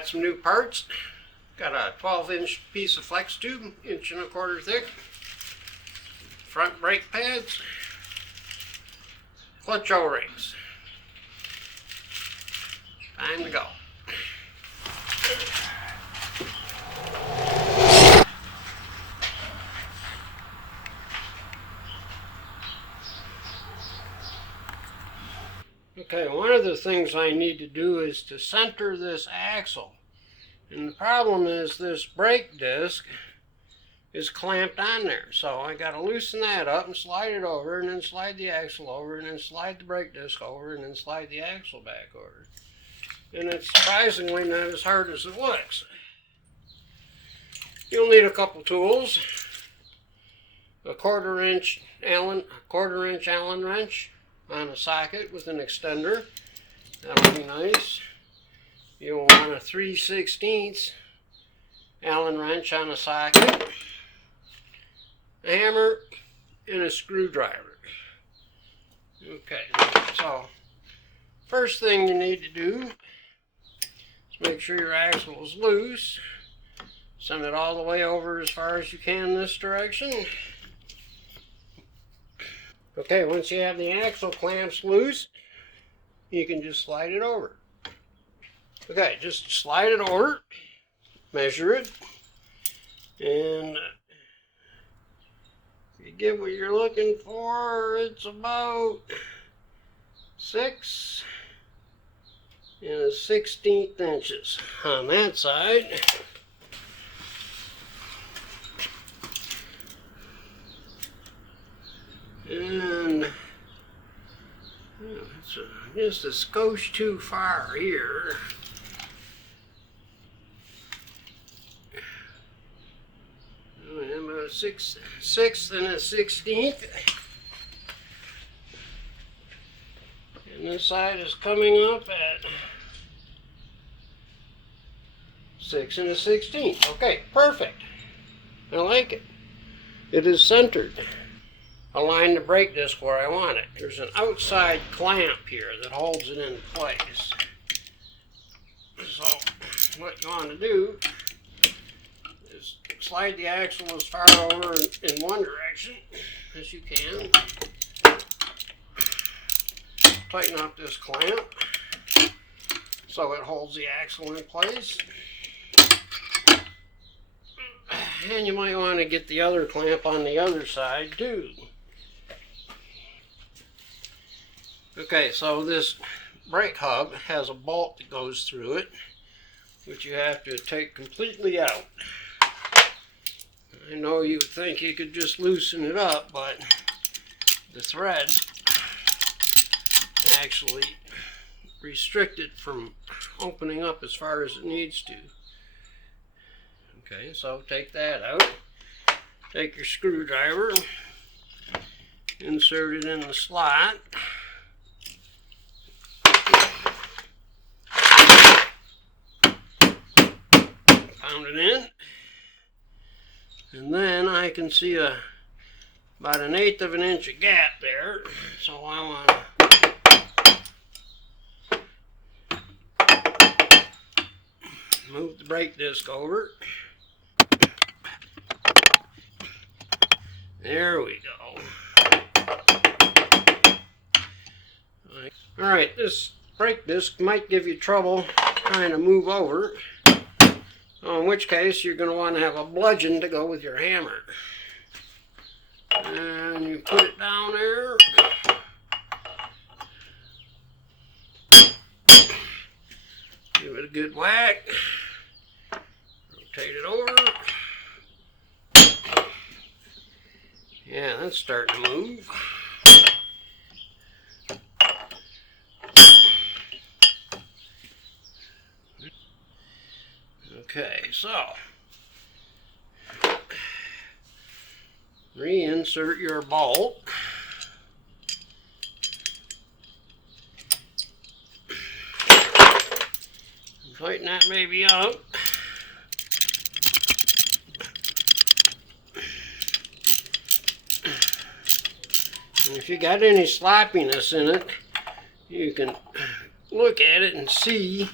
Got some new parts. Got a 12-inch piece of flex tube, 1.25 inches thick. Front brake pads. Clutch O-rings. Time to go. Okay, one of the things I need to do is to center this axle. And the problem is this brake disc is clamped on there. So I got to loosen that up and slide it over, and then slide the axle over, and then slide the brake disc over, and then slide the axle back over. And it's surprisingly not as hard as it looks. You'll need a couple tools. A 1/4 inch Allen wrench on a socket with an extender. That'll be nice. You'll want a 3/16 Allen wrench on a socket, a hammer, and a screwdriver. Okay, so first thing you need to do is make sure your axle is loose. Send it all the way over as far as you can this direction. Okay, once you have the axle clamps loose, you can just slide it over. Okay, just slide it over, measure it, and if you get what you're looking for, it's about 6 1/16 inches on that side. And it's just a skosh too far here. About 6 1/16. And this side is coming up at 6 1/16. Okay, perfect. I like it. It is centered. Align the brake disc where I want it. There's an outside clamp here that holds it in place. So what you want to do is slide the axle as far over in one direction as you can. Tighten up this clamp so it holds the axle in place. And you might want to get the other clamp on the other side too. Okay, so this brake hub has a bolt that goes through it, which you have to take completely out. I know you would think you could just loosen it up, but the thread actually restricts it from opening up as far as it needs to. Okay, so take that out. Take your screwdriver, insert it in the slot. Pound it in, and then I can see about 1/8 inch of gap there, so I want to move the brake disc over. There we go. Alright, this brake disc might give you trouble trying to move over. In which case, you're going to want to have a bludgeon to go with your hammer. And you put it down there. Give it a good whack. Rotate it over. Yeah, that's starting to move. Okay, so reinsert your bolt. Tighten that baby up. And if you got any sloppiness in it, you can look at it and see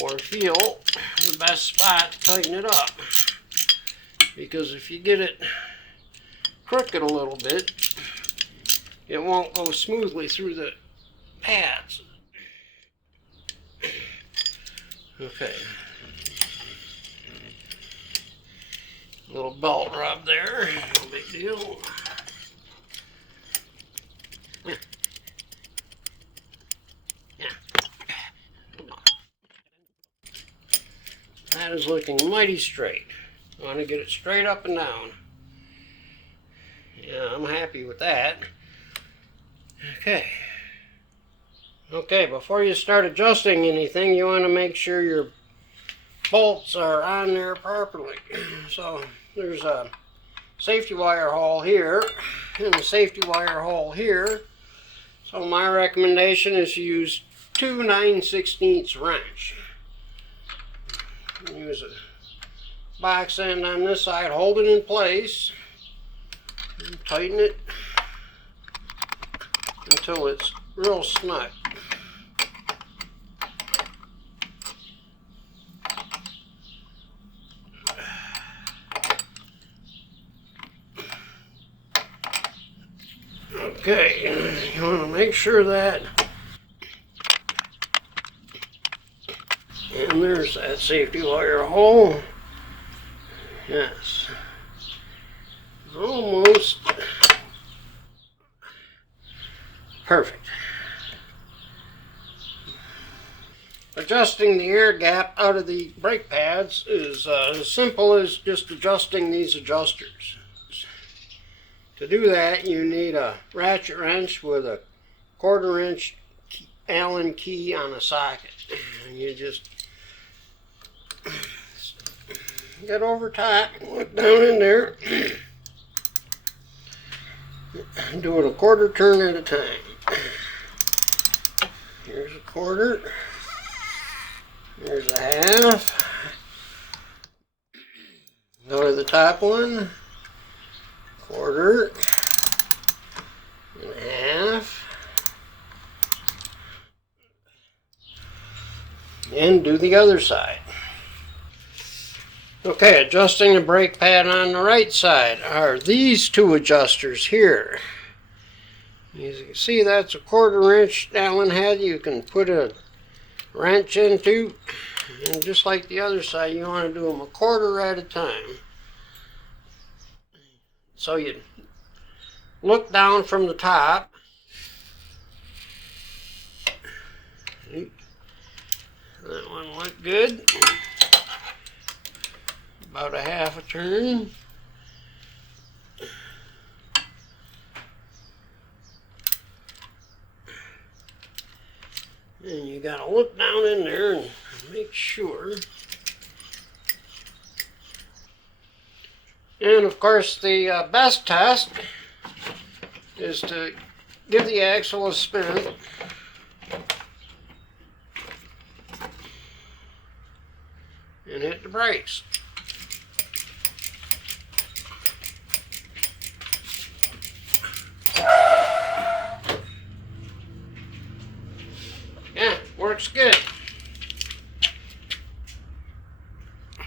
or feel the best spot to tighten it up. Because if you get it crooked a little bit, it won't go smoothly through the pads. Okay. Little belt rub there, no big deal. Yeah. That is looking mighty straight. I want to get it straight up and down. Yeah, I'm happy with that. Okay. Okay, before you start adjusting anything, you want to make sure your bolts are on there properly. So there's a safety wire hole here and a safety wire hole here. So my recommendation is to use 2 9/16 wrench. Use a box end on this side, hold it in place, and tighten it until it's real snug. Okay, you want to make sure that, and there's that safety wire hole. Yes, almost perfect. Adjusting the air gap out of the brake pads is as simple as just adjusting these adjusters. To do that, you need a ratchet wrench with a 1/4 inch Allen key on a socket. And you just get over top, look down in there, do it a 1/4 turn at a time. Here's a 1/4, here's a 1/2, go to the top one, 1/4 and a 1/2, and do the other side. Okay, adjusting the brake pad on the right side are these two adjusters here. As you can see, that's a 1/4 inch Allen head you can put a wrench into, and just like the other side, you want to do them a 1/4 at a time. So you look down from the top. That one looked good. About a 1/2 a turn. And you gotta look down in there and make sure. And of course, the best test is to give the axle a spin and hit the brakes.